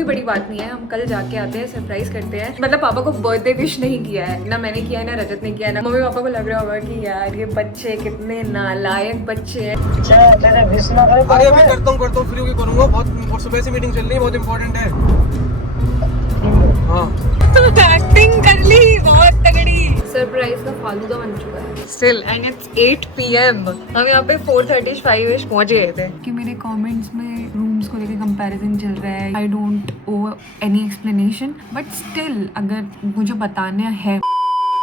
कोई बड़ी बात नहीं है, हम कल जाके आते हैं, सरप्राइज करते हैं। मतलब पापा को बर्थडे विश नहीं किया है, ना मैंने किया है ना रजत ने किया है, ना मम्मी पापा को लग रहा होगा कि यार ये बच्चे कितने नालायक बच्चे हैं। अरे मैं करता हूँ फ्री होके करूँगा, बहुत सुबह से मीटिंग चल रही है, बहुत इंपॉर्टेंट है। हाँ एक्टिंग कर ली बहुत तगड़ी। सरप्राइज का फालूदा बन चुका है स्टिल एंड इट्स 8 PM। हम यहाँ पे 4:35 पहुंच गए थे कि मेरे कमेंट्स में रूम्स को लेके कंपैरिजन चल रहा है। I don't owe any explanation but still अगर मुझे बताना है।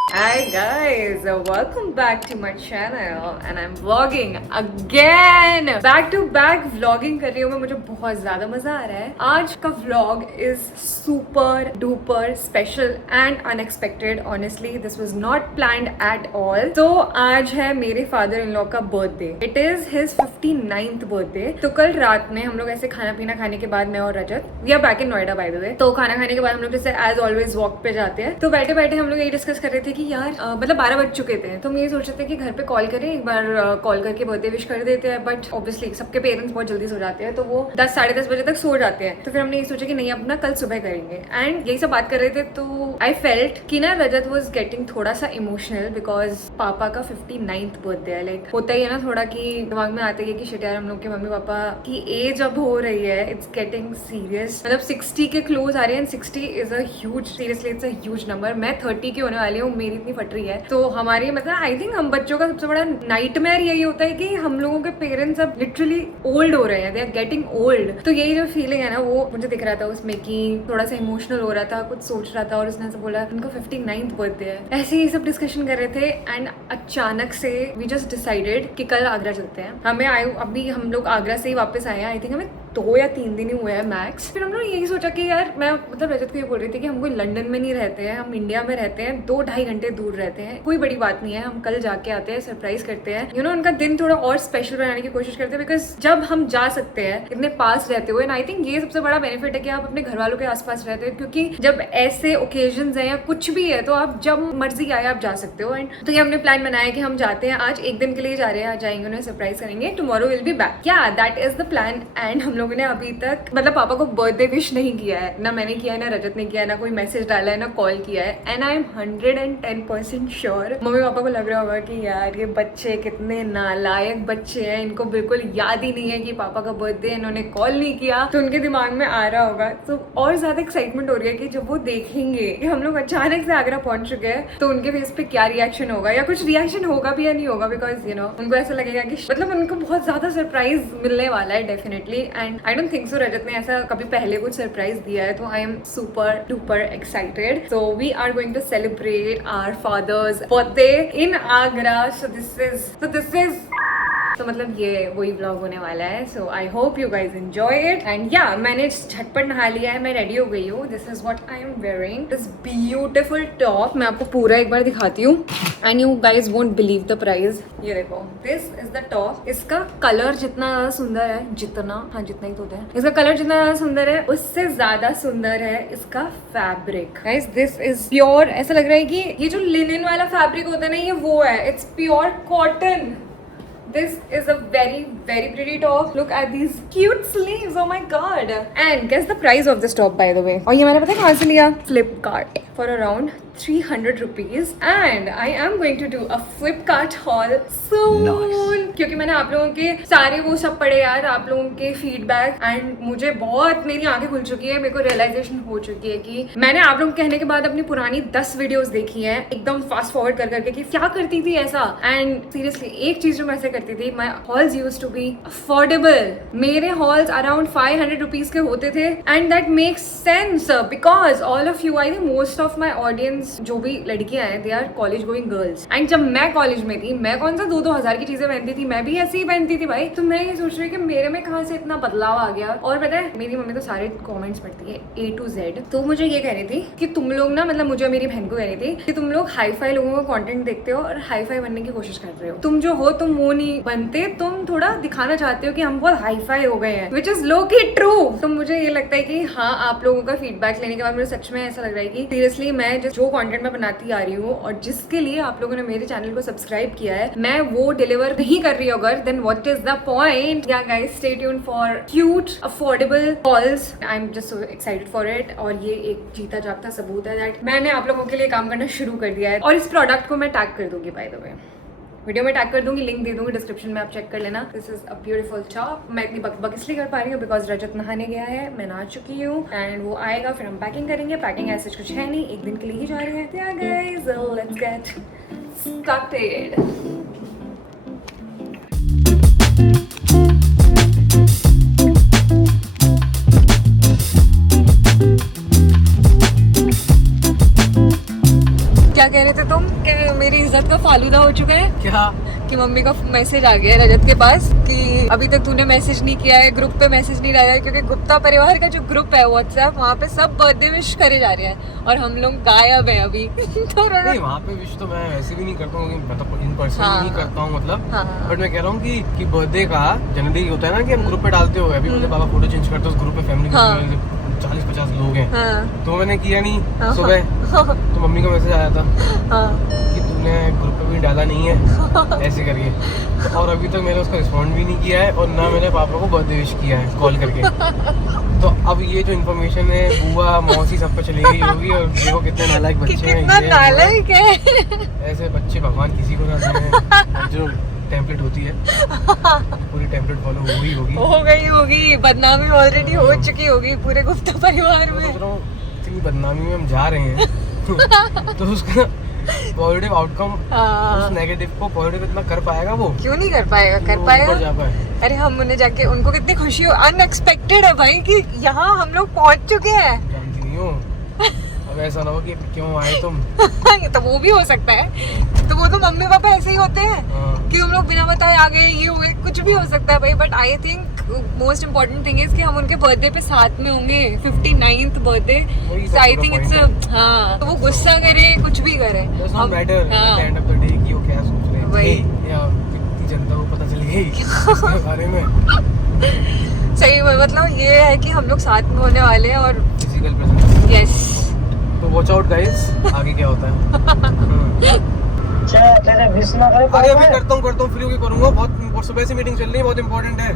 Hi guys, welcome back to my channel and I'm vlogging again. Back to back vlogging कर रही हूँ मैं, मुझे बहुत ज़्यादा मज़ा आ रहा है। आज का vlog is super duper special and unexpected. Honestly, this was not planned at all. तो आज है मेरे father-in-law का birthday. It is his 59th birthday. तो कल रात में हम लोग ऐसे खाना पीना खाने के बाद मैं और रजत, we are back in Noida by the way. तो खाना खाने के बाद हम लोग जैसे as always walk पे जाते हैं, तो बैठे बैठे हम लोग यही डिस्कस कर रहे थे कि यार मतलब 12 बज चुके थे, तो हम ये सोच रहे थे कि घर पे कॉल करें, एक बार कॉल करके बर्थडे विश कर देते हैं। बट ऑब्वियसली सबके पेरेंट्स बहुत जल्दी सो जाते हैं, तो वो 10 साढ़े 10 बजे तक सो जाते हैं। तो फिर हमने ये सोचा कि नहीं अपना कल सुबह करेंगे। एंड यही सब बात कर रहे थे तो आई फेल्ट कि ना रजत वॉज गेटिंग थोड़ा सा इमोशनल बिकॉज पापा का 59th बर्थडे है। लाइक होता ही है ना थोड़ा कि दिमाग में आते है कि शिट यार हम लोग के मम्मी पापा की एज अब हो रही है, इट्स गेटिंग सीरियस। मतलब 60 के क्लोज आ रहे हैं। 60 is a huge, seriously it's a huge number. मैं 30 की होने वाली हूँ, मेरी इतनी फट रही है। तो हमारी मतलब आई थिंक हम बच्चों का सबसे बड़ा नाइटमेयर यही होता है कि हम लोगों के पेरेंट्स अब लिटरली ओल्ड हो रहे हैं, दे आर गेटिंग ओल्ड। तो यही जो फीलिंग है ना वो मुझे दिख रहा था उसमें कि थोड़ा सा इमोशनल हो रहा था, कुछ सोच रहा था। और उसने से बोला उनका 59th बर्थडे है, ऐसे ही सब डिस्कशन कर रहे थे। एंड अचानक से वी जस्ट डिसाइडेड कि कल आगरा चलते हैं। हमें अभी हम लोग आगरा से ही वापस आए हैं। आई थिंक हमें 2 या 3 दिन ही हुए हैं मैक्स। फिर हम लोग यही सोचा कि यार मैं मतलब रजत को ये बोल रही थी कि हम कोई लंदन में नहीं रहते हैं, हम इंडिया में रहते हैं, 2-2.5 घंटे दूर रहते हैं, कोई बड़ी बात नहीं है, हम कल जाके आते हैं, सरप्राइज करते हैं। यू नो उनका दिन थोड़ा और स्पेशल बनाने की कोशिश करते हैं बिकॉज जब हम जा सकते हैं इतने पास रहते हुए, आई थिंक ये सबसे बड़ा बेनिफिट है कि आप अपने घर वालों के आसपास रहते हो। क्योंकि जब ऐसे ओकेजन्स हैं या कुछ भी है तो आप जब मर्जी आए आप जा सकते हो। एंड तो ये हमने प्लान बनाया कि हम जाते हैं, आज एक दिन के लिए जा रहे हैं, आज जाएंगे, उन्हें सरप्राइज करेंगे, टुमारो विल बी बैक। या that is the plan. And हम लोगों ने अभी तक मतलब पापा को बर्थडे विश नहीं किया है, ना मैंने किया है ना रजत ने किया है, ना कोई मैसेज डाला है ना कॉल किया है। And I am 110% sure mummy papa को लग रहा होगा कि यार ये बच्चे कितने नालायक बच्चे हैं, इनको बिल्कुल याद ही नहीं है कि पापा का बर्थडे, इन्होंने कॉल नहीं किया। तो उनके दिमाग में आ रहा होगा। तो और ज्यादा एक्साइटमेंट हो रही है कि जब वो देखेंगे कि हम लोग अचानक से आगरा पहुंच चुके हैं तो उनके फेस पे क्या रिएक्शन होगा, या कुछ रिएक्शन होगा भी या नहीं होगा। बिकॉज यू नो उनको ऐसा लगेगा कि मतलब उनको बहुत ज्यादा सरप्राइज मिलने वाला है definitely. And I don't think so Rajat ने ऐसा कभी पहले कुछ सरप्राइज दिया है, तो I am super duper excited. So we are going to celebrate our father's birthday in Agra. So this is तो मतलब ये वही व्लॉग होने वाला है। So I hope you guys enjoy it. And yeah मैंने झटपट नहा लिया है, मैं रेडी हो गई हूँ। This is what I am wearing, this beautiful top. मैं आपको पूरा एक बार दिखाती हूँ and you guys won't believe the price. ये देखो, दिस इज द टॉप। इसका कलर जितना ज्यादा सुंदर है, जितना ही तो है, इसका कलर जितना ज्यादा सुंदर है उससे ज्यादा सुंदर है इसका fabric. Guys this is pure, ऐसा लग रहा है कि ये जो लिनन वाला फैब्रिक होता है ना, ये वो है, it's pure cotton. This is a very pretty top. Look at these cute sleeves. Oh my god. And guess the price of this top by the way. और ये मैंने पता है कहाँ से लिया? Flipkart for around 300 rupees. And I am going to do a Flipkart haul soon. Nice. क्योंकि मैंने आप लोगों के सारे वो सब पढ़े यार, आप लोगों के फीडबैक, एंड मुझे बहुत मेरी आंखें खुल चुकी है, मेरे को रियलाइजेशन हो चुकी है कि मैंने आप लोगों के कहने के बाद अपनी पुरानी 10 वीडियोस देखी हैं एकदम फास्ट फॉरवर्ड कर करके कि क्या करती थी ऐसा। एंड सीरियसली एक चीज जो मैं ऐसे करती थी, my hauls used to be affordable. मेरे हॉल्स अराउंड 500 रुपीज के होते थे and that makes sense because all of you, I think most of my audience जो भी लड़कियां हैं they are college going girls. And जब मैं कॉलेज में थी, मैं कौन सा 2-2 हजार की चीजें पहनती थी, मैं भी ऐसी ही पहनती थी भाई। तो मैं ये सोच रही कि मेरे में कहाँ से इतना बदलाव आ गया। और पता है मेरी मम्मी तो सारे कमेंट्स पढ़ती है A to Z। तो मुझे ये कह रही थी कि तुम लोग ना, मतलब मुझे और मेरी बहन को कह रही थी कि तुम लोग हाई फाई लोगों का कंटेंट देखते हो और हाई फाई बनने की कोशिश कर रहे हो। तुम जो हो तुम वो नहीं बनते, तुम थोड़ा दिखाना चाहते हो कि हम बहुत हाई फाई हो गए हैं, विच इज लो की ट्रू। तो मुझे ये लगता है कि हाँ, आप लोगों का फीडबैक लेने के बाद मुझे सच में ऐसा लग रहा है कि सीरियसली मैं जो कंटेंट मैं बनाती आ रही हूँ और जिसके लिए आप लोगों ने मेरे चैनल को सब्सक्राइब किया है, मैं वो डिलीवर नहीं कर रही अगर, then what is the point? Yeah guys, stay tuned for cute affordable calls. I am just so excited for it. और ये एक जीता जागता सबूत है दैट मैंने आप लोगों के लिए काम करना शुरू कर दिया है। और इस प्रोडक्ट को मैं टैग कर दूंगी, बाय द वे वीडियो में टैग कर दूंगी, लिंक दे दूंगी डिस्क्रिप्शन में, आप चेक कर लेना। This is a beautiful top. मैं इतनी बक इसलिए कर पा रही हूँ बिकॉज रजत नहाने गया है, मैं नहा चुकी हूँ एंड वो आएगा, फिर हम पैकिंग करेंगे। पैकिंग ऐसे कुछ है नहीं, एक दिन के लिए ही जा रहे हैं। Guys, let's get started. क्या कह रहे थे तुम कि मेरी इज्जत का फालूदा हो चुका है? क्या? कि मम्मी का मैसेज आ गया है रजत के पास कि अभी तक तूने मैसेज नहीं किया है, ग्रुप पे मैसेज नहीं डाला है, क्योंकि गुप्ता परिवार का जो ग्रुप है व्हाट्सएप, वहाँ पे सब बर्थडे विश करे जा रहे हैं और हम लोग गायब है अभी। तो नहीं, वहाँ पे विश तो मैं वैसे भी नहीं करता हूँ, मतलब इन पर्सन नहीं करता हूँ, मतलब। हाँ। बट मैं कह रहा हूँ कि बर्थडे का जनरली होता है ना कि हम ग्रुप पे डालते हो। अभी मुझे पापा फोटो चेंज करते हैं उस ग्रुप पे, फैमिली 40-50 लोग हैं। हाँ। तो मैंने किया नहीं सुबह। तो मम्मी का मैसेज आया था कि तूने ग्रुप पे भी डाला नहीं है, ऐसे करके। और अभी तक मैंने उसका रिस्पॉन्ड भी नहीं किया है और ना मैंने पापा को बर्थडे विश किया है कॉल करके। तो अब ये जो इन्फॉर्मेशन है बुआ मौसी सब पे चली गई होगी और देखो कितने नालायक बच्चे हैं। कितना नालायक है। ऐसे बच्चे भगवान किसी को ना दें। जो टेम्पलेट होती है पूरी टेम्पलेट फॉलो हो गई होगी। बदनामी ऑलरेडी हो चुकी होगी पूरे गुप्ता परिवार में। सोच रहा हूँ इतनी बदनामी में हम जा रहे हैं तो उसका पॉजिटिव आउटकम उस नेगेटिव को पॉजिटिव इतना कर पाएगा वो? क्यों नहीं कर पाएगा? कर पाएगा। अरे हम उन्हें जाके उनको कितनी खुशी हो, अनएक्सपेक्टेड है भाई कि यहाँ हम लोग पहुँच चुके हैं। जानती नहीं हो, अब ऐसा ना हो कि क्यों आए तुम। तो वो भी हो सकता है। तो वो तो मम्मी पापा ऐसे ही होते हैं कि हम लोग बिना बताए आ गए, ये हो गए, कुछ भी हो सकता है भाई। But I think most important thing is कि हम उनके बर्थडे पे साथ में होंगे, 59th birthday. I think it's हाँ, तो वो गुस्सा करे कुछ भी करे, हम एंड ऑफ द डे कि वो क्या सोच रहे थे या कितनी जनता को पता चल गई इसके बारे में। सही मतलब ये है कि हम लोग साथ में होने वाले हैं और फिजिकल प्रेजेंस। यस, तो वॉच आउट गाइस, आगे क्या होता है। अरे अभी करता हूँ फ्री होके करूँगा। बहुत सुबह से मीटिंग चल रही है, बहुत इम्पोर्टेंट है।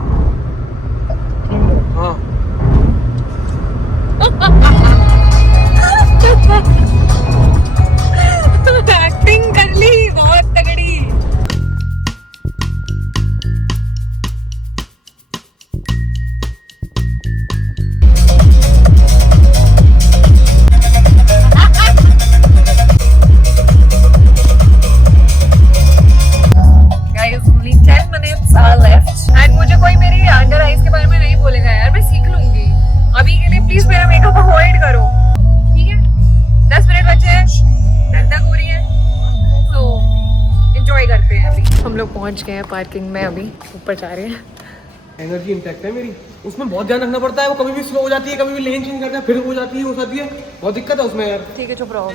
हाँ। एक्टिंग कर ली बहुत तगड़ी। पहुंच गए हैं पार्किंग में, अभी ऊपर जा रहे हैं। एनर्जी इंटैक्ट है मेरी, उसमें बहुत ध्यान रखना पड़ता है। वो कभी भी स्लो हो जाती है, कभी भी लेन चेंज करता है, फिर हो जाती है, बहुत दिक्कत है उसमें यार। ठीक है, चुप रहो।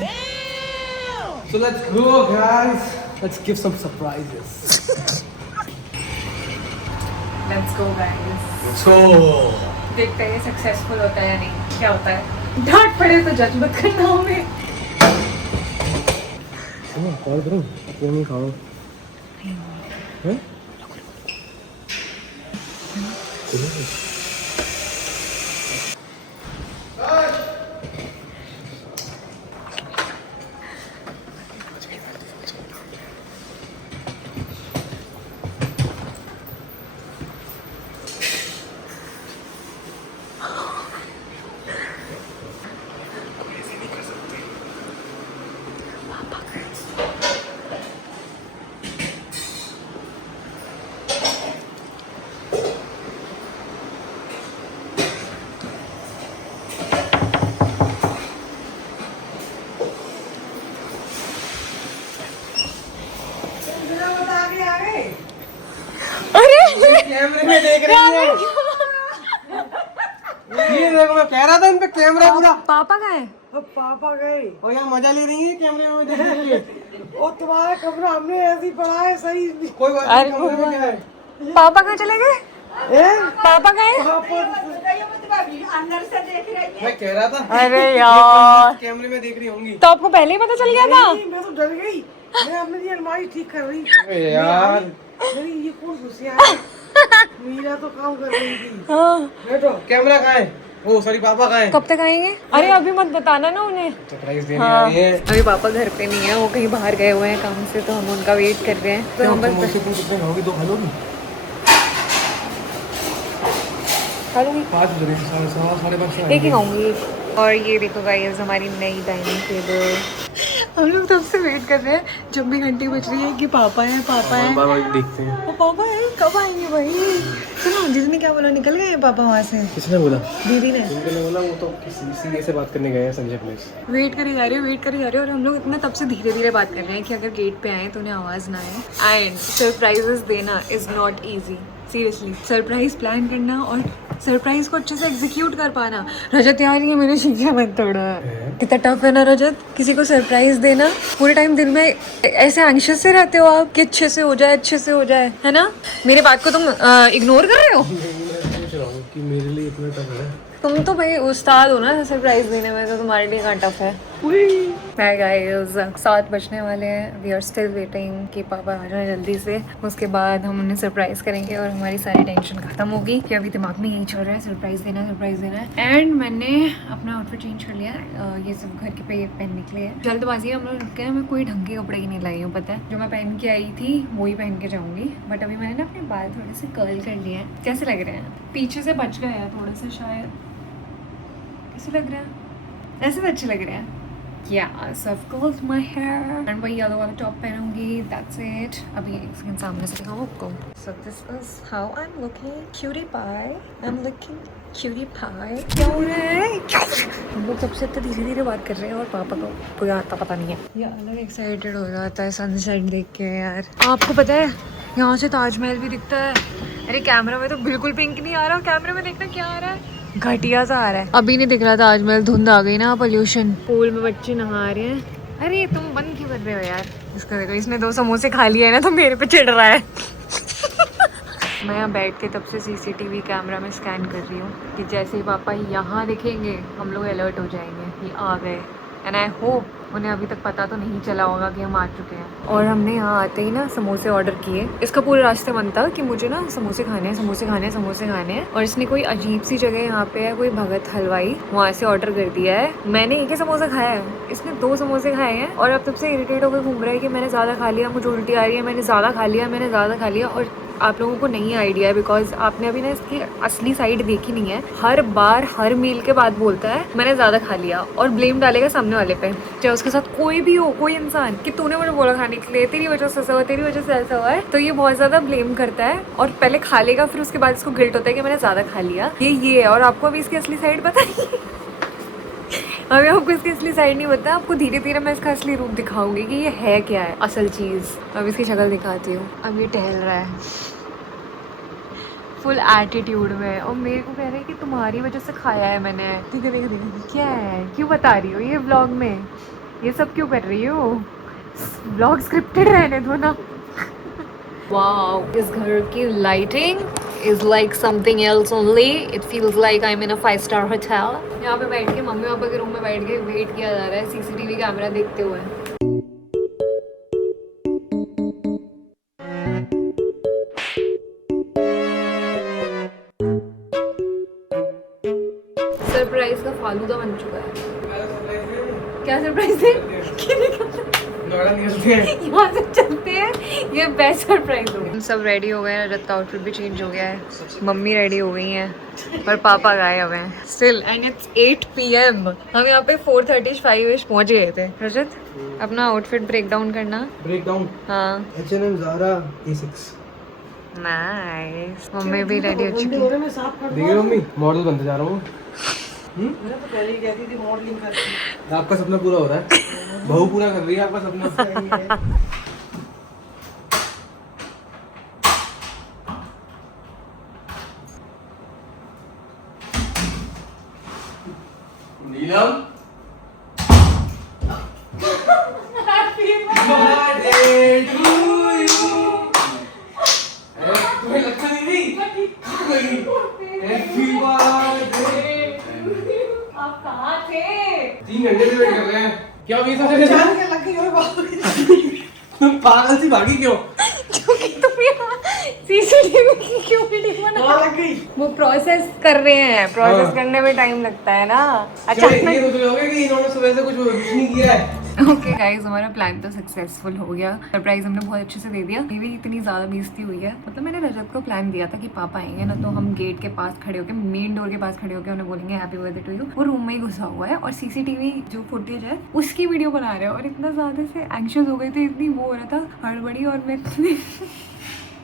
So let's go guys, let's give some surprises. Let's go guys. Let's go. देखते हैं सक्सेसफुल होता है या नहीं, क्या होता है। डांट पड़े तो जज मत करना हमें। कॉल करूं? क्यों नहीं खाओ? हैं? कैमरे में देख रही है। ये देखो, मैं कह रहा था इन पे कैमरा पूरा। पापा कहाँ है? पापा गए और यहाँ मजा ले रही है कैमरे में देख रही है। और तुम्हारा कमरा हमने ऐसे ही पड़ा है, सही। कोई बात नहीं, कमरे में क्या है? पापा कहाँ चले गए? पापा गए? मैं कह रहा था अरे यार, कैमरे में देख रही होंगी। तो आपको पहले ही पता चल गया था? मैं तो डर गई। मैं अपनी अलमारी ठीक कर रही। अबे यार मेरी ये कौन घुसिया है? मीरा तो काम कर रही थी। हाँ। बैठो। कैमरा कहाँ है? ओ सॉरी, पापा कहाँ है? कब तक आएंगे? अरे अभी मत बताना ना उन्हें। सरप्राइज देने हाँ। आई है। अभी पापा घर पे नहीं है, वो कहीं बाहर गए हुए हैं काम से, तो हम उनका वेट कर रहे हैं। तो हम बस तुम कितने खाओगी? 2 खा लोगी? खा लूंगी, 5 बज रहे हैं, 5:30 एक ही खाऊंगी। और ये देखो गाइस, हमारी नई डाइनिंग टेबल। हम लोग तब से वेट कर रहे हैं, जब भी घंटी बज रही है कि पापा है, पापा है। बाबा देखते हैं। वो पापा है, कब आएंगे भाई? सुनो, जिसने क्या बोला, निकल गए हैं पापा वहाँ से? किसने बोला? दीदी ने। उनने बोला वो तो किसी सीए से बात करने गए हैं संजय प्लेस। वेट करे जा रहे हो, वेट करे जा रहे हो, और हम लोग इतना तब से धीरे धीरे बात कर रहे हैं कि अगर गेट पे आए तो उन्हें आवाज़ ना आए। एंड सरप्राइजेस देना is not easy, seriously. Surprise plan करना और सरप्राइज को अच्छे से एग्जीक्यूट कर पाना। रजत यार, ये मेरे शीशे में तोड़ा है। कितना टफ है ना रजत, किसी को सरप्राइज देना। पूरे टाइम दिल में ऐसे एंग्शियस से रहते हो आप कि अच्छे से हो जाए, अच्छे से हो जाए, है ना? मेरी बात को तुम इग्नोर कर रहे हो? मैं सोच रहा हूँ कि मेरे लिए इतना टफ है। तुम तो भाई उस्ताद हो ना सरप्राइज देने में, तो तुम्हारे लिए कहाँ टफ है? मैं गाइस 7 बजने वाले हैं, वी आर स्टिल वेटिंग कि पापा आ जाए जल्दी से। उसके बाद हम उन्हें सरप्राइज करेंगे और हमारी सारी टेंशन खत्म होगी कि अभी दिमाग में यही चल रहा है, सरप्राइज देना है, सरप्राइज देना है। एंड मैंने अपना आउटफिट चेंज कर लिया है, ये सब घर के पे पहनने के लिए। जल्दबाजी हम लोग रुके हैं, मैं कोई ढंग के कपड़े की नहीं लाई हूँ, पता है। जो मैं पहन के आई थी वही पहन के जाऊँगी। बट अभी मैंने ना अपने बाल थोड़े से कर्ल कर लिए हैं। कैसे लग रहे हैं? पीछे से बच गए हैं थोड़े से शायद। कैसे लग रहा है? ऐसे तो अच्छे लग रहे हैं। Yes, I've curled my hair and वही येलो वाला टॉप पहनूंगी। That's it. अभी एक सेकंड सामने से दिखाऊं आपको। So this is how I'm looking. Cutie pie. I'm looking cutie pie. क्या हो रहा है? हम लोग सबसे इतना धीरे धीरे बात कर रहे हैं और पापा को कोई आता पता नहीं है। ये अलग एक्साइटेड हो जाता है सनसेट देख के यार। आपको पता है यहाँ से ताजमहल भी दिखता है। अरे कैमरा में तो बिल्कुल पिंक नहीं आ रहा, कैमरे में देखना क्या आ रहा है, घटिया सा आ रहा है। अभी नहीं दिख रहा ताजमहल, धुंध आ गई ना, पोल्यूशन। पूल में बच्चे नहा रहे हैं। अरे तुम बंद क्यों कर रहे हो यार? इसका देखो, इसने 2 समोसे खा लिए है ना, तो मेरे पे चिढ़ रहा है। मैं यहाँ बैठ के तब से सीसीटीवी कैमरा में स्कैन कर रही हूँ कि जैसे ही पापा यहाँ दिखेंगे हम लोग अलर्ट हो जाएंगे कि आ गए। एंड आई होप उन्हें अभी तक पता तो नहीं चला होगा कि हम आ चुके हैं। और हमने यहाँ आते ही ना समोसे ऑर्डर किए। इसका पूरे रास्ते मन था कि मुझे ना समोसे खाने हैं, समोसे खाने हैं, समोसे खाने हैं। और इसने कोई अजीब सी जगह यहाँ पे है, कोई भगत हलवाई, वहाँ से ऑर्डर कर दिया है। मैंने एक ही समोसा खाया है, इसने 2 समोसे खाए हैं। और अब तब से इरिटेट होकर घूम रहा है कि मैंने ज़्यादा खा लिया, मुझे उल्टी आ रही है, मैंने ज़्यादा खा लिया, मैंने ज़्यादा खा लिया। और आप लोगों को नहीं आइडिया है, बिकॉज आपने अभी ना इसकी असली साइड देखी नहीं है। हर बार हर मील के बाद बोलता है मैंने ज़्यादा खा लिया, और ब्लेम डालेगा सामने वाले पे, चाहे उसके साथ कोई भी हो, कोई इंसान, कि तूने मुझे बोला खाने के लिए, तेरी वजह से ऐसा हुआ, तेरी वजह से ऐसा हुआ है। तो ये बहुत ज़्यादा ब्लेम करता है और पहले खा लेगा, फिर उसके बाद इसको गिल्ट होता है कि मैंने ज़्यादा खा लिया। ये है। और आपको अभी इसकी असली साइड पता नहीं। अभी आपको इसकी असली साइड नहीं पता, आपको धीरे धीरे मैं इसका असली रूप दिखाऊंगी कि ये है क्या है असल चीज़। अब इसकी शक्ल दिखाती हूँ। अब ये टहल रहा है फुल एटीट्यूड में, और मेरे को कह रहा है कि तुम्हारी वजह से खाया है मैंने। देखो देखो देखो, क्या है, क्यों बता रही हो ये व्लॉग में? ये सब क्यों कर रही हो? व्लॉग स्क्रिप्टेड रहने दो ना। वाओ, इस घर की lighting is like something else only. It feels like I'm in a 5-star hotel. यहाँ पे बैठ के मम्मी पापा के रूम में बैठ के वेट किया जा रहा है सीसीटीवी कैमरा देखते हुए। सरप्राइज का फालूदा बन चुका है। क्या सरप्राइज है? यहाँ से चलते हैं, ये बेस्ट सरप्राइज होगा। हम सब रेडी हो गए हैं, रजत का आउटफिट भी चेंज हो गया है, मम्मी रेडी हो गई हैं और पापा गाए हुए हैं स्टिल। And it's 8 PM। हम यहाँ पे 4:35 पहुँच गए थे। रजत अपना आउटफिट ब्रेक डाउन करना। Break down? हाँ, H&M, Zara, A6। नाइस। मम्मी भी रेडी हो चुकी है। देखिए मम्मी, मॉडल बनते जा रहा हूँ। मैं तो पहले ही कहती थी मॉडलिंग करती। आपका सपना पूरा हो रहा है, बहू पूरा कर रही है आपका सपना। नीलम, तुम्हें लगता नहीं? थे। 3 घंटे से वेट कर रहे हैं। क्या हुई सबसे जान के लग गई और तुम पागल सी भागी क्यों? क्योंकि तुम यहाँ सीसीटीवी की क्यों वीडियो बना? लग गई। वो प्रोसेस कर रहे हैं, प्रोसेस हाँ। करने में टाइम लगता है ना। अच्छा अच्छा ये सोच रहे होगे कि इन्होंने सुबह से कुछ नहीं किया है। ओके गाइस, हमारा प्लान तो सक्सेसफुल हो गया। सरप्राइज हमने बहुत अच्छे से दे दिया। मेरी इतनी ज़्यादा बेइज्जती हुई है। मतलब मैंने रजत को प्लान दिया था कि पापा आएंगे ना तो हम गेट के पास खड़े होकर, मेन डोर के पास खड़े होकर उन्हें बोलेंगे हैप्पी बर्थडे टू यू। वो रूम में ही घुसा हुआ है और सीसीटीवी जो फुटेज है उसकी वीडियो बना रहे हैं। और इतना ज़्यादा से एंशियस हो गए थे, इतनी वो हो रहा था हड़बड़ी। और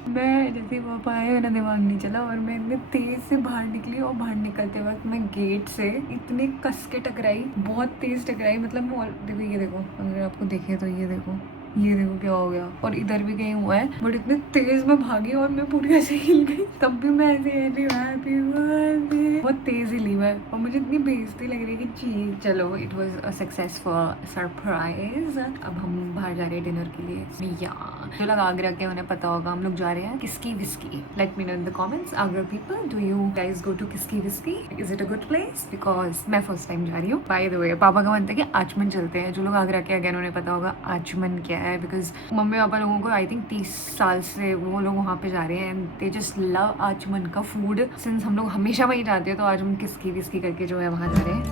मैं जैसे पापा आए मेरा दिमाग नहीं चला और मैं इतने तेज से बाहर निकली। और बाहर निकलते वक्त मैं गेट से इतने कस के टकराई, बहुत तेज टकराई। मतलब मैं देखो, ये देखो, अगर आपको देखे तो ये देखो क्या हो गया। और इधर भी कहीं हुआ है, बट इतने तेज में भागी और मैं पूरी ऐसे हिल गई। तब भी मैं ऐसे हैप्पी बर्थडे बहुत तेज हिली मैं। और मुझे इतनी बेइज्जती लग रही है कि जी चलो, it was a successful surprise. अब हम बाहर जा रहे हैं डिनर के लिए। या जो लोग आगरा के उन्हें पता होगा, हम लोग जा रहे हैं किसकी whisky. Let me know in the comments, Agra people, do you guys go to किसकी whisky? Is it a good place? Because मैं फर्स्ट टाइम जा रही हूँ। बाय द वे पापा का मन था कि आचमन चलते हैं। जो लोग आगरा के अगेन उन्हें पता होगा आचमन क्या है, बिकॉज मम्मी पापा लोगों को आई थिंक 30 साल से वो लोग वहाँ पे जा रहे हैं एंड दे जस्ट लव आचमन का फूड। सिंस हम लोग हमेशा वहीं जाते हैं तो आज हम किसकी विस्की करके जो है वहाँ जा रहे हैं।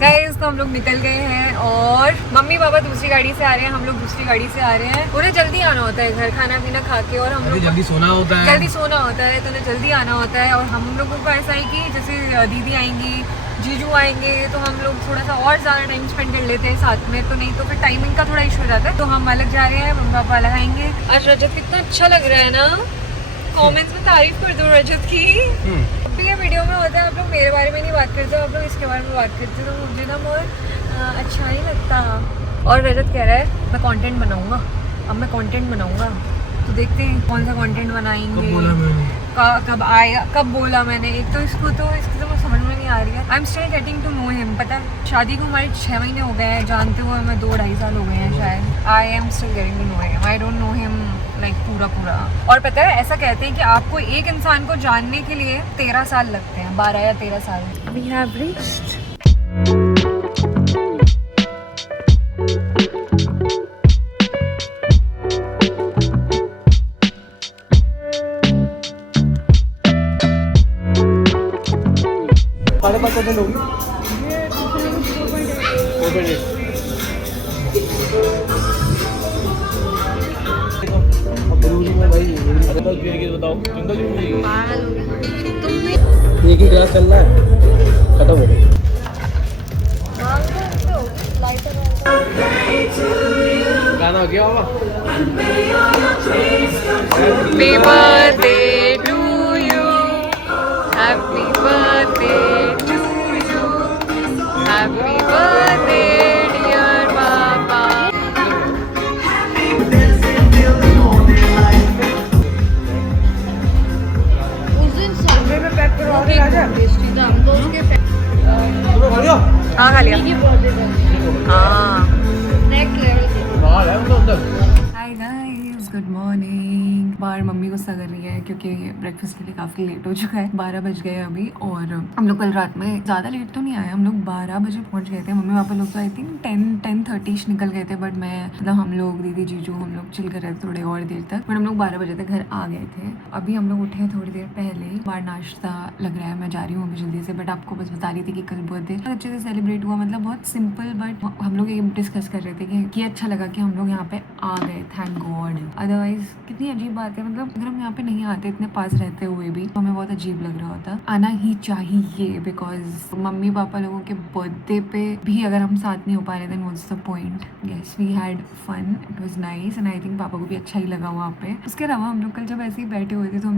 गाइस तो हम लोग निकल गए हैं और मम्मी पापा दूसरी गाड़ी से आ रहे हैं, हम लोग दूसरी गाड़ी से आ रहे हैं। उन्हें जल्दी आना होता है घर, खाना पीना खा के। और हम लोग जल्दी सोना होता है, जल्दी सोना होता है तो उन्हें जल्दी आना होता है। और हम लोगों को ऐसा है कि जैसे दीदी आएंगी, जीजू आएंगे तो हम लोग थोड़ा सा और ज़्यादा टाइम स्पेंड कर लेते हैं साथ में। तो नहीं तो फिर टाइमिंग का थोड़ा इशू हो जाता है। तो हम अलग जा रहे हैं, मम्मी पापा अलग आएंगे। आज रजत कितना अच्छा लग रहा है ना, कमेंट्स में तारीफ कर दो रजत की। अभी ये वीडियो में होता है आप लोग मेरे बारे में नहीं बात करते हो, आप लोग इसके बारे में बात करते हो, तो मुझे ना बहुत अच्छा नहीं लगता। और रजत कह रहा है मैं कंटेंट बनाऊंगा, अब मैं कंटेंट बनाऊंगा। तो देखते हैं कौन सा कंटेंट बनाएंगे। कब आएगा, कब बोला मैंने? एक तो इसको तो समझ में नहीं आ रही है। I am still getting to know him. पता है शादी को हमारे 6 महीने हो गए हैं, जानते हुए हमें 2-2.5 साल हो गए हैं शायद। I am still getting to know him, I don't know him like पूरा। और पता है ऐसा कहते हैं कि आपको एक इंसान को जानने के लिए 13 साल लगते हैं, 12 या 13 साल। We have reached. साढ़े 5 होगी बताओ। एक ही क्लास चल रहा है, खत्म हो गई। गाना हो गया बाबा। Happy birthday to you, happy birthday to you, happy birthday dear Papa. उस दिन सर्वे में पैक करवा के राजा टेस्टी था। हम तो उसके तुम्हें खा लिया? हाँ खा लिया। हाँ नेक्स्ट लेवल बाहर है अंदर। Hi guys, good morning. बाहर मम्मी गुस्सा कर रही है क्योंकि ब्रेकफास्ट के लिए काफ़ी लेट हो चुका है। 12 बज गए अभी। और हम लोग कल रात में ज़्यादा लेट तो नहीं आए, हम लोग 12 बजे पहुंच गए थे। मम्मी पापा लोग तो आई थिंक 10:30 निकल गए थे। बट मैं मतलब हम लोग दीदी जीजू हम लोग चिल कर रहे थे थोड़े और देर तक। बट हम लोग 12 बजे तक घर आ गए थे। अभी हम लोग उठे थोड़ी देर पहले। बाहर नाश्ता लग रहा है, मैं जा रही हूँ अभी जल्दी से। बट आपको बस बता रही थी कि कल बर्थडे अच्छे से सेलिब्रेट हुआ, मतलब बहुत सिंपल। बट हम लोग ये डिस्कस कर रहे थे कि अच्छा लगा कि हम लोग यहाँ पे आ गए, थैंक गॉड। अदरवाइज कितनी अजीब बात है, मतलब अगर हम यहाँ पे नहीं आते इतने पास रहते हुए भी तो हमें बहुत अजीब लग रहा होता। आना ही चाहिए बिकॉज मम्मी पापा लोगों के बर्थडे पे भी अगर हम साथ नहीं हो पा रहे then what's the point. Yes we had fun, it was nice and I think पापा को भी अच्छा ही लगा वहाँ पे। उसके अलावा हम लोग कल जब ऐसे ही बैठे हुए थे तो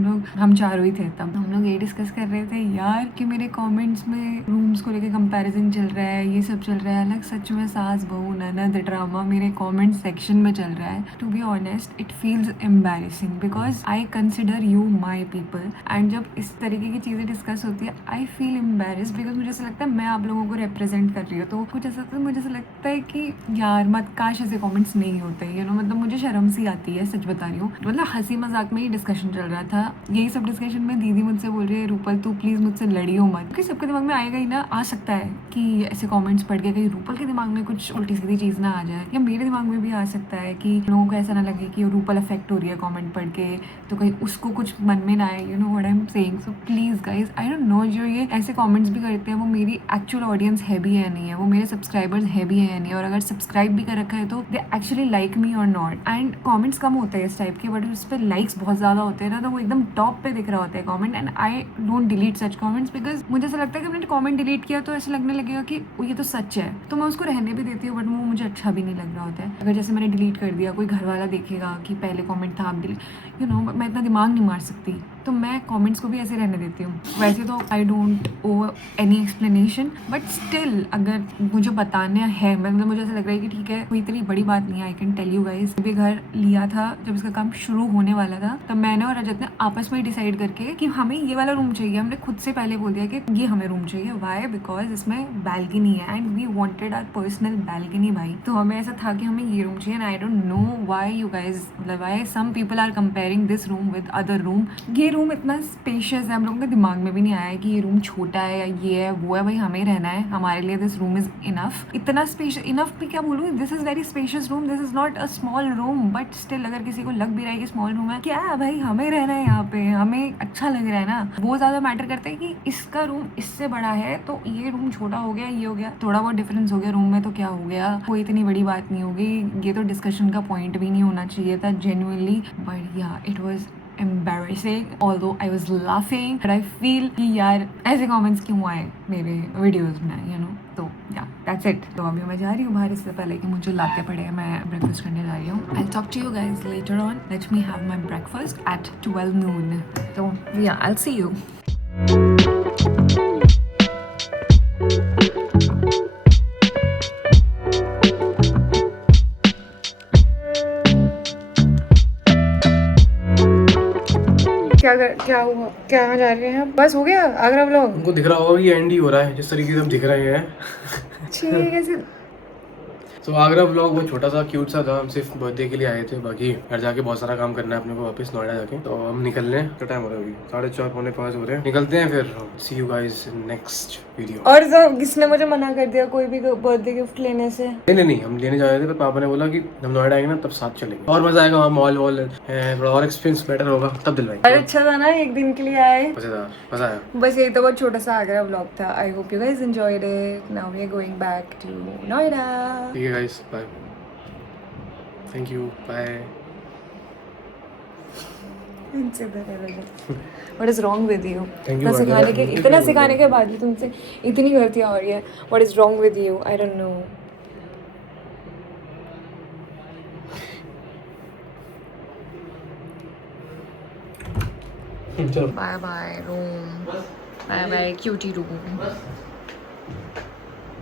हम चारों ही थे, तब हम लोग ये डिस्कस कर रहे थे यार कि मेरे कॉमेंट्स में रूम्स को लेकर कंपेरिजन चल रहा है, ये सब चल रहा है। अलग सच में सास बहू ननद ड्रामा मेरे कॉमेंट सेक्शन में चल रहा है। To be honest it it feels embarrassing because I consider you my people and जब इस तरीके की चीज़ें डिस्कस होती है आई फील एम्बैरेस्ड बिकॉज मुझे ऐसा लगता है मैं आप लोगों को रिप्रेजेंट कर रही हूँ। तो कुछ ऐसा मुझे ऐसा लगता है कि यार मत काश ऐसे कमेंट्स नहीं होते मतलब मुझे शर्म सी आती है, सच बता रही हूँ। मतलब हंसी मजाक में ही डिस्कशन चल रहा था, यही सब डिस्कशन में दीदी मुझसे बोल रही है रूपल तू प्लीज़ मुझसे लड़ियो मत, क्योंकि सबके दिमाग में आएगा ही ना, आ सकता है कि ऐसे कमेंट्स पढ़ के कहीं रूपल के दिमाग में कुछ उल्टी सीधी चीज़ ना आ जाए, या मेरे दिमाग में भी आ सकता है कि लोगों को ऐसा ना लगे कि रूपल अफेक्ट हो रही है कमेंट पढ़ के, तो कहीं उसको कुछ मन में ना आए, you know what I am saying. So please guys, I don't no जो ये ऐसे कमेंट्स भी करते हैं वो मेरी एक्चुअल ऑडियंस है भी है नहीं है, वो मेरे सब्सक्राइबर्स है भी है नहीं, और अगर सब्सक्राइब भी कर रखा है तो दे एक्चुअली लाइक मी और नॉट। एंड कमेंट्स कम होते हैं इस टाइप के, बट उस पर लाइक्स बहुत ज़्यादा होते हैं ना, तो वो एकदम टॉप पे दिख रहा होता है comment. And I don't delete such comments because मुझे ऐसा लगता है कि मैंने कमेंट डिलीट किया तो ऐसा लगने लगेगा कि ये तो सच है, तो मैं उसको रहने भी देती हूँ, बट वो मुझे अच्छा भी नहीं लग रहा होता है। अगर जैसे मैंने डिलीट कर दिया, कोई घर वाला देखेगा कि पहले कमेंट था आप डिलीट, यू नो मैं इतना दिमाग नहीं मार सकती, तो मैं कमेंट्स को भी ऐसे रहने देती हूँ। वैसे तो I don't owe any explanation, but still अगर मुझे बताना है, मतलब मुझे ऐसा लग रहा है कि ठीक है कोई इतनी बड़ी बात नहीं है, I can tell you guys. भी घर लिया था जब इसका काम शुरू होने वाला था, तब मैंने और रजत ने आपस में डिसाइड करके कि हमें ये वाला रूम चाहिए, हमने खुद से पहले बोल दिया कि ये हमें रूम चाहिए। वाई? बिकॉज इसमें बैल्कनी है and we wanted our personal balcony भाई, तो हमें ऐसा था कि हमें ये रूम चाहिए। And I don't know why you guys, मतलब why some people are comparing this room with other room. ये रूम इतना स्पेशियस है, हम लोगों के दिमाग में भी नहीं आया कि ये रूम छोटा है या ये है वो है, भाई हमें रहना है, हमारे लिए दिस रूम इज इनफ। इतना स्पेशियस, इनफ भी क्या बोलूँ, this is very spacious room, this is not a small room, but still अगर किसी को लग भी रहा है कि स्मॉल रूम है, क्या है भाई हमें रहना है यहाँ पे, हमें अच्छा लग रहा है ना, वो ज़्यादा मैटर करता है कि इसका रूम इससे बड़ा है तो ये रूम छोटा हो गया, ये हो गया, थोड़ा बहुत डिफरेंस हो गया रूम में तो क्या हो गया, कोई इतनी बड़ी बात नहीं होगी, ये तो डिस्कशन का पॉइंट भी नहीं होना चाहिए था जेन्युइनली। बट या it was embarrassing, although I was laughing, but I feel कि यार ऐसे comments क्यों आए मेरे वीडियोस में, you know। तो yeah, that's it। तो अभी मैं जा रही हूँ बाहर, इससे पहले कि मुझे लाते पड़े, मैं ब्रेकफास्ट करने जा रही हूँ। I'll talk to you guys later on, let me have my breakfast at 12 noon। तो yeah, I'll see you। क्या हुआ, क्या जा रहे हैं, बस हो गया आगरा व्लॉग। उनको दिख रहा होगा कि एंड ही हो रहा है जिस तरीके से हम दिख रहे हैं। ठीक है। तो आगरा व्लॉग वो छोटा सा क्यूट सा था, हम सिर्फ बर्थडे के लिए आए थे, बाकी घर जाके बहुत सारा काम करना है अपने को वापस नोएडा जाके। तो हम निकल रहे हैं, क्या टाइम हो रहा है अभी, 4:30 पौने 5 हो रहे हैं, निकलते हैं फिर। See you guys in next video. और सब किसने मुझे मना कर दिया कोई भी बर्थडे गिफ्ट लेने से? नहीं हम लेने जा रहे थे, पर पापा ने बोला कि हम नोएडा आएंगे ना तब साथ चलेंगे, और मजा आएगा, वहाँ मॉल वॉल है, थोड़ा और एक्सपीरियंस बेटर होगा, तब दिलवाएंगे। अरे अच्छा था ना, एक दिन के लिए आए, मजा आया। बस यही तो बहुत छोटा सा आगरा व्लॉग था। I hope you guys enjoyed it. Now we are going back to Noida. ठीक है guys, bye, thank you, bye. What is wrong with you? Thank you, इतना सिखाने के बाद भी तुमसे इतनी गलतियाँ हो रही है। What is wrong with you? I don't know. चलो Bye bye room. Bye bye cutie room.